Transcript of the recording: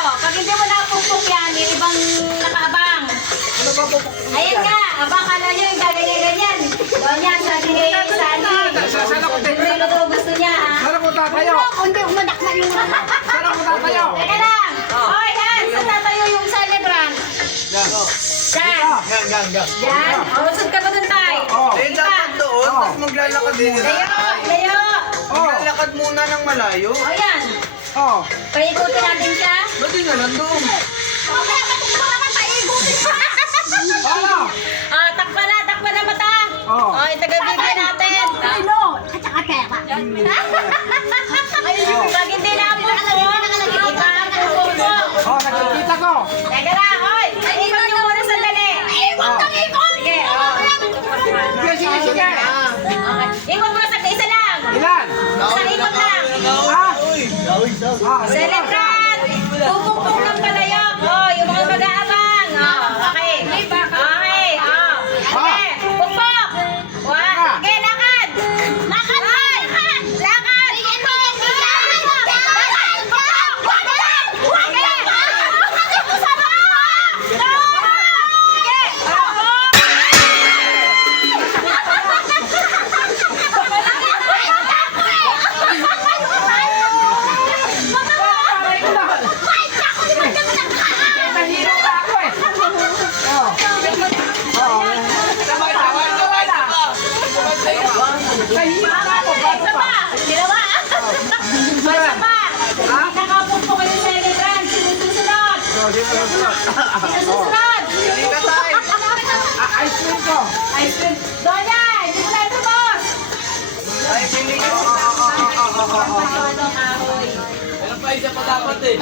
Pag hindi mo napupok yan, yung ibang nakaabang. Ano ba pupuk? Ayan nga, abang kala nyo yung gaganyan-ganyan. Doon yan, sabi ni Sani. Saan ako tayo? Libre luto gusto niya, ha? Saan ako tatayo? Kundi umanak na yung mga. Saan ako tatayo? Teka lang. Oh, yan. Saan tatayo yung celebrant? Yan. Diyan. Yan. Yan. Usod ka ba dun, Tay? Oh. Eh, dapat doon, tapos maglalakad muna. Layo. Maglalakad muna ng malayo. O yan. Oh. Paikutin natin siya. Ba't di nga nandun? Okay, patukbo naman, paikutin siya. Ano? Takpa na mata. Oh. Itagabigay natin. At saka pera. Pag hindi na po, iba ang pupo. Oh, nakikita ko. Teka lang, oy. Ikot nyo muna sandali. Oh. Sige, Sige. Okay. Ikot mo sa isa lang. Ilan? Isang ikot lang. Ha? Ah, Celebrant! Pupukpuk ng palayok. Oh, yung mga mag-aabang. Oh, okay. Okay. Oh. Okay. Pupuk. Okay, lakad. Lakad. Lakad. nahiro ka ako eh. Oh. Oh. Nahiro ka ako. Bago Isa pa. pa. Dalawa. Isa pa. Nakapupuk kayo sa celebrant. Sinusunod. Sinusunod. Hindi ka tayo. Ice cream ko. Ice cream. Donya, hindi mo na ito, boss. Ay, pili ka. Ano kahoy? Meron pa isa pa dapat eh.